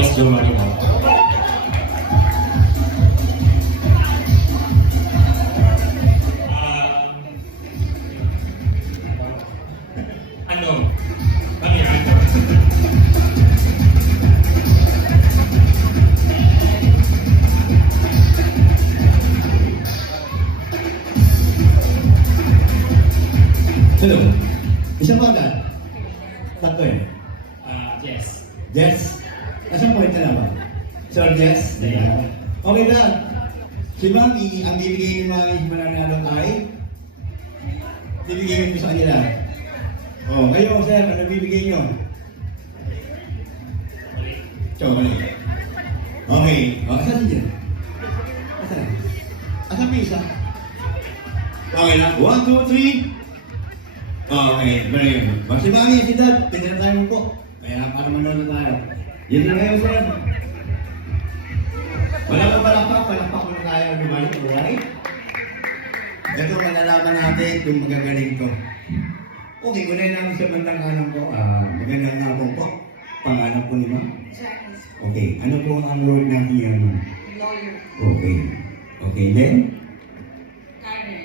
Miss Jo Marino. Ano? Ano yan? Hello. Isang bagay. Tatlo eh. Yes. Jess. Nasaan point ka na ba? Sir Jess? Yeah. Okay na. Si Mami, ang bibigay ni Mami mananalo ay bibigay mo sa kanila. Oh, ngayon sir, ano bibigay nyo? Chocolate. Okay. O, asan dyan? Asan? Asan may isa? Okay na. 1, 2, 3. Okay, very good. Si Mami, si Dad, pinila tayo po. Kaya para manood na tayo. Yun na ngayon, sir. Wala ka palakpak mo na tayo, di ba? Alright? Ito, malalaman natin kung magagaling ko. Okay, unahin namin sa bandang kanan ko. Magandang hapon po. Pangalan po ni Ma'am? Janice. Okay, ano po ang word ng iyan, Ma'am? Lawyer. Okay. Okay, then? Karen.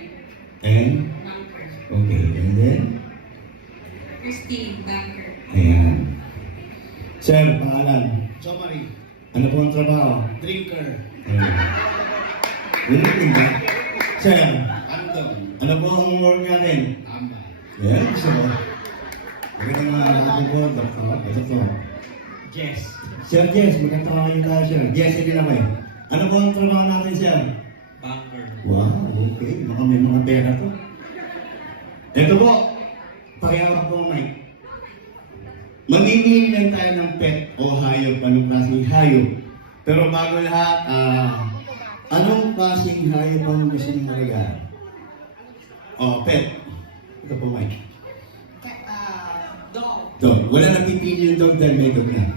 And? Banker. Okay, and then? Christine. Banker. Ayan. Sir, pangalan? Somari, Ano po ang trabaho? drinker, Ayan. Ulitin ba? Sir, andong, ano po ang work natin? tama. Yes, so. Magandang mga hapon po, Dr. Ito po. Yes. Sir Jess, magkatawain tayo, sir. Yes, hindi lang kayo. Ano po ang trabaho natin, sir? Banker. Wow, okay. Baka may mga pera to. Ito po, pakiyawak po, Mike. Mamimili lang tayo ng pet o hayop, anong klaseng hayop. Pero bago lahat, anong klaseng hayop ang gusto niyong maligaya? Pet. Ito po, Mike. Dog. Dog. Wala nang pipili yung dog dahil may dog na.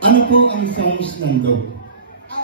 Ano po ang sounds ng dog?